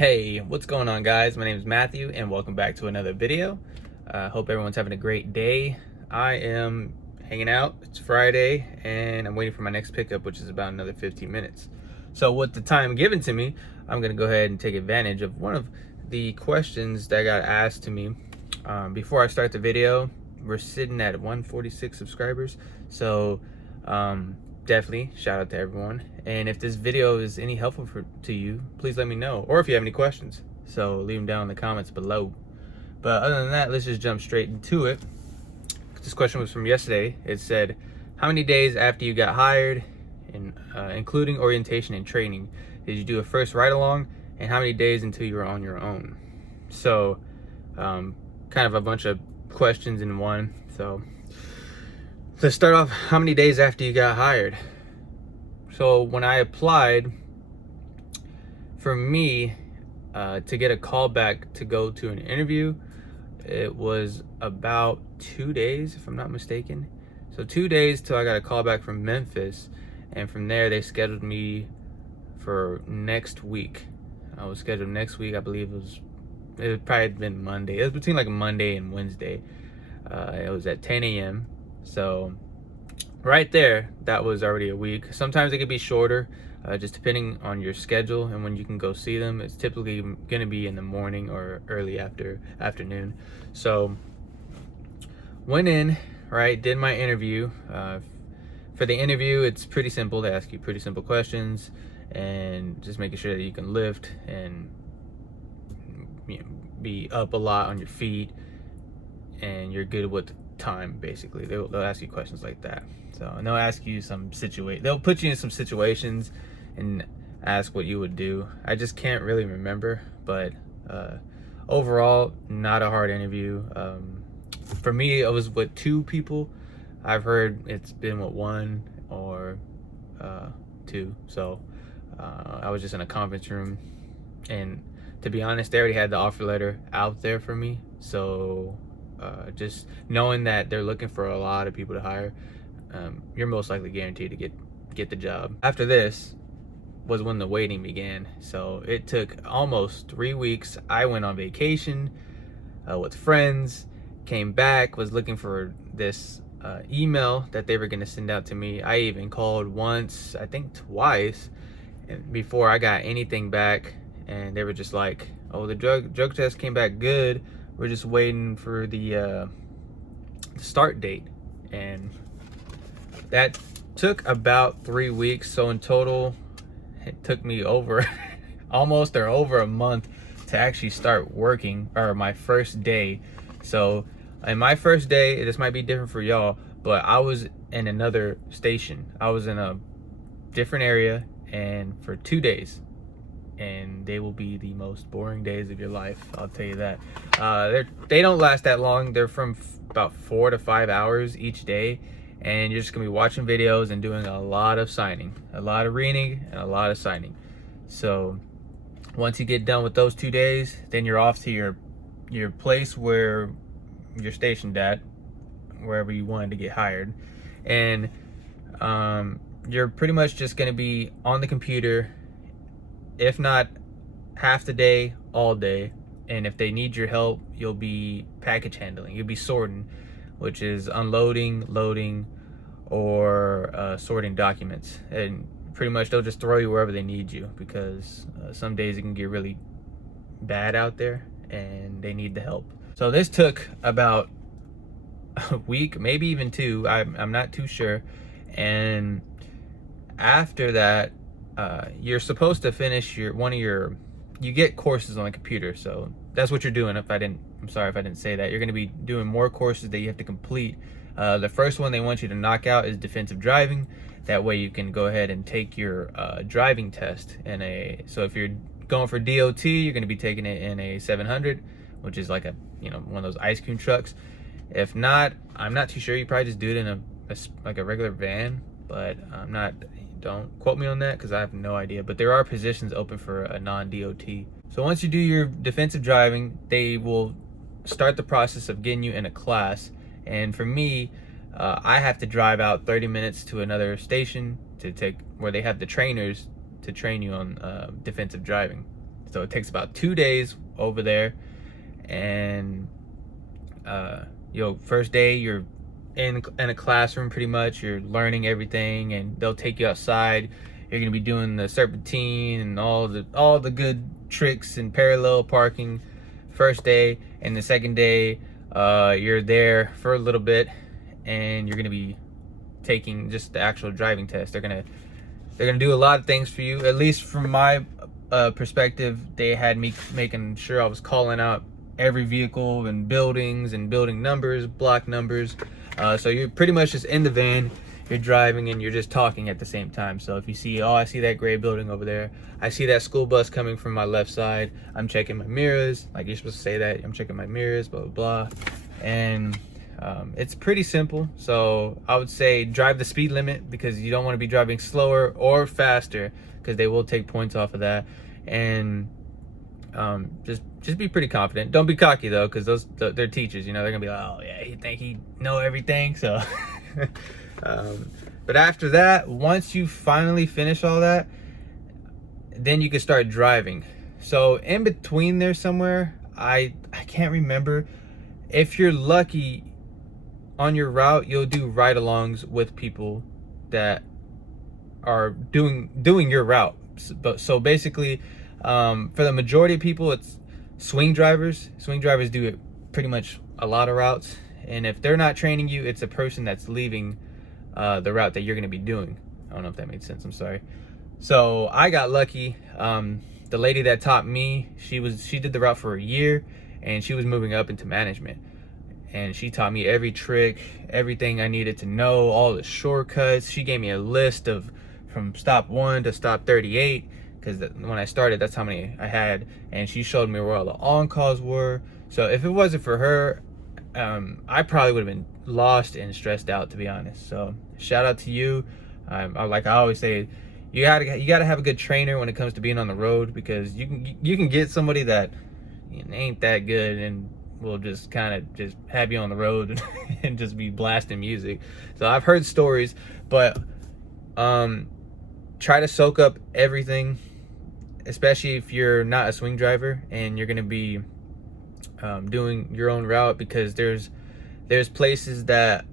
Hey, what's going on, guys? My name is Matthew and welcome back to another video. Hope everyone's having a great day. I am hanging out. It's Friday and I'm waiting for my next pickup, which is about another 15 minutes. So with the time given to me, I'm gonna go ahead and take advantage of one of the questions that got asked to me. Before I start the video, we're sitting at 146 subscribers. So definitely shout out to everyone, and if this video is any helpful to you, please let me know, or if you have any questions, so leave them down in the comments below. But other than that, let's just jump straight into it. This question was from yesterday. It said, how many days after you got hired, including orientation and training, did you do a first ride along, and how many days until you were on your own? So kind of a bunch of questions in one. So let's start off, how many days after you got hired? So when I applied, for me, to get a call back to go to an interview, it was about 2 days, if I'm not mistaken. So 2 days till I got a call back from Memphis, and from there they scheduled me for next week. I was scheduled next week. I believe it probably had been Monday. It was between like Monday and Wednesday. It was at 10 a.m. So right there, that was already a week. Sometimes it could be shorter, just depending on your schedule and when you can go see them. It's typically going to be in the morning or early afternoon. So went in, right, did my interview. For the interview, it's pretty simple. They ask you pretty simple questions and just making sure that you can lift and be up a lot on your feet, and you're good with time. Basically, they'll ask you questions like that. So, and they'll ask you they'll put you in some situations and ask what you would do. I just can't really remember, but overall, not a hard interview. For me, it was with 2 people. I've heard it's been with 1 or 2. So I was just in a conference room, and to be honest, they already had the offer letter out there for me. So just knowing that they're looking for a lot of people to hire, you're most likely guaranteed to get the job. After this was when the waiting began. So it took almost 3 weeks. I went on vacation with friends, came back, was looking for this email that they were going to send out to me. I even called once, I think twice, and before I got anything back, and they were just like, oh, the drug test came back good, we're just waiting for the start date. And that took about 3 weeks. So in total, it took me over almost or over a month to actually start working, or my first day. So in my first day, this might be different for y'all, but I was in another station. I was in a different area, and for 2 days, and they will be the most boring days of your life, I'll tell you that. They don't last that long. They're from about 4 to 5 hours each day, and you're just gonna be watching videos and doing a lot of signing, a lot of reading, and a lot of signing. So once you get done with those 2 days, then you're off to your place where you're stationed at, wherever you wanted to get hired. And you're pretty much just gonna be on the computer, if not half the day, all day. And if they need your help, you'll be package handling. You'll be sorting, which is unloading, loading, or sorting documents. And pretty much they'll just throw you wherever they need you, because some days it can get really bad out there and they need the help. So this took about a week, maybe even 2. I'm not too sure. And after that, you're supposed to finish you get courses on the computer. So that's what you're doing. I'm sorry if I didn't say that. You're going to be doing more courses that you have to complete. The first one they want you to knock out is defensive driving. That way you can go ahead and take your driving test so if you're going for DOT, you're going to be taking it in a 700, which is like one of those ice cream trucks. If not, I'm not too sure. You probably just do it in a regular van, but don't quote me on that because I have no idea. But there are positions open for a non-DOT. So once you do your defensive driving, they will start the process of getting you in a class. And for me, I have to drive out 30 minutes to another station where they have the trainers to train you on defensive driving. So it takes about 2 days over there. And first day you're in a classroom, pretty much you're learning everything, and they'll take you outside. You're gonna be doing the serpentine and all the good tricks and parallel parking first day. And the second day you're there for a little bit, and you're gonna be taking just the actual driving test. They're gonna do a lot of things for you. At least from my perspective, they had me making sure I was calling out every vehicle and buildings and building numbers, block numbers. So you're pretty much just in the van, you're driving, and you're just talking at the same time. So if you see, oh, I see that gray building over there, I see that school bus coming from my left side, I'm checking my mirrors. Like, you're supposed to say that, I'm checking my mirrors, blah, blah, blah. And it's pretty simple. So I would say drive the speed limit, because you don't want to be driving slower or faster, because they will take points off of that. And just be pretty confident. Don't be cocky though, because they're teachers, they're gonna be like, oh yeah, he think he know everything. So but after that, once you finally finish all that, then you can start driving. So in between there somewhere, I can't remember, if you're lucky on your route, you'll do ride-alongs with people that are doing your route. So basically, for the majority of people, it's swing drivers. Swing drivers do it pretty much a lot of routes, and if they're not training you, it's a person that's leaving the route that you're going to be doing. I don't know if that made sense. I'm sorry. So I got lucky. The lady that taught me, she did the route for a year, and she was moving up into management, and she taught me every trick, everything I needed to know, all the shortcuts. She gave me a list of from stop 1 to stop 38, because when I started, that's how many I had, and she showed me where all the on-calls were. So if it wasn't for her, I probably would have been lost and stressed out, to be honest. So shout out to you. Like I always say, you gotta have a good trainer when it comes to being on the road, because you can get somebody that ain't that good and will just kind of just have you on the road and just be blasting music. So I've heard stories, but try to soak up everything, especially if you're not a swing driver and you're gonna be doing your own route, because there's places that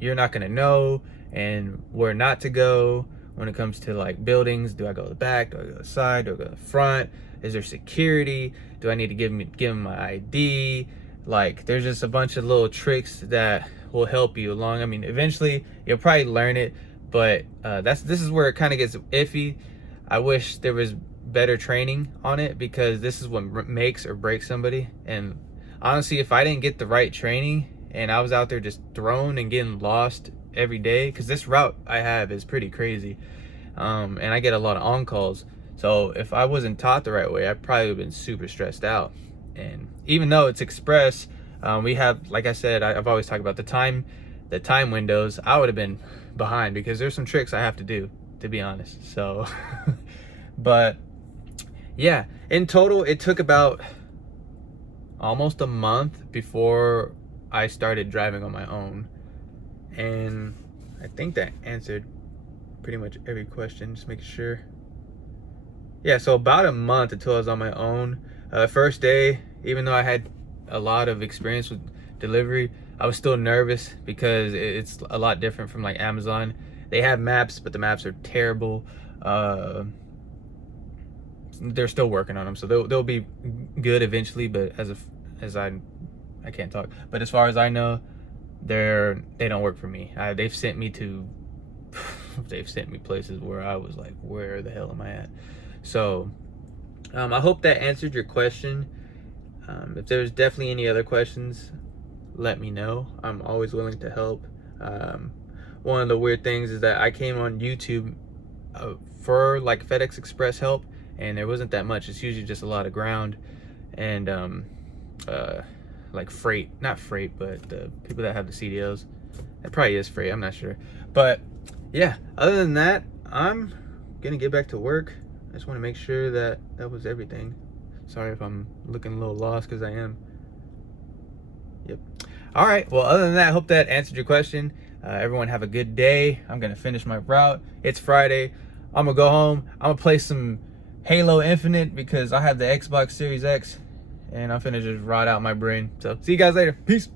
you're not gonna know and where not to go when it comes to like buildings. Do I go to the back? Do I go to the side? Do I go to the front? Is there security? Do I need to give them my ID? Like, there's just a bunch of little tricks that will help you along. I mean, eventually you'll probably learn it, but this is where it kind of gets iffy. I wish there was better training on it, because this is what makes or breaks somebody. And honestly, if I didn't get the right training and I was out there just thrown and getting lost every day, because this route I have is pretty crazy, and I get a lot of on-calls. So if I wasn't taught the right way, I probably would have been super stressed out. And even though it's express, we have, like I said, I've always talked about the time windows. I would have been behind, because there's some tricks I have to do, to be honest. So but yeah, in total it took about almost a month before I started driving on my own. And I think that answered pretty much every question, just making sure. Yeah, so about a month until I was on my own. First day, even though I had a lot of experience with delivery, I was still nervous, because it's a lot different from like Amazon. They have maps, but the maps are terrible. They're still working on them, so they'll be good eventually. But I can't talk. But as far as I know, they don't work for me. They've sent me places where I was like, where the hell am I at? So I hope that answered your question. If there's definitely any other questions, let me know. I'm always willing to help. One of the weird things is that I came on YouTube for like FedEx Express help, and there wasn't that much. It's usually just a lot of ground and like freight, not freight, but the people that have the CDLs. It probably is freight, I'm not sure. But yeah, other than that, I'm gonna get back to work. I just want to make sure that was everything. Sorry if I'm looking a little lost, because I am. Yep. All right, well, other than that, I hope that answered your question. Everyone have a good day. I'm gonna finish my route. It's Friday. I'm gonna go home. I'm gonna play some Halo Infinite because I have the Xbox Series X, and I'm finna just rot out my brain. So see you guys later. Peace.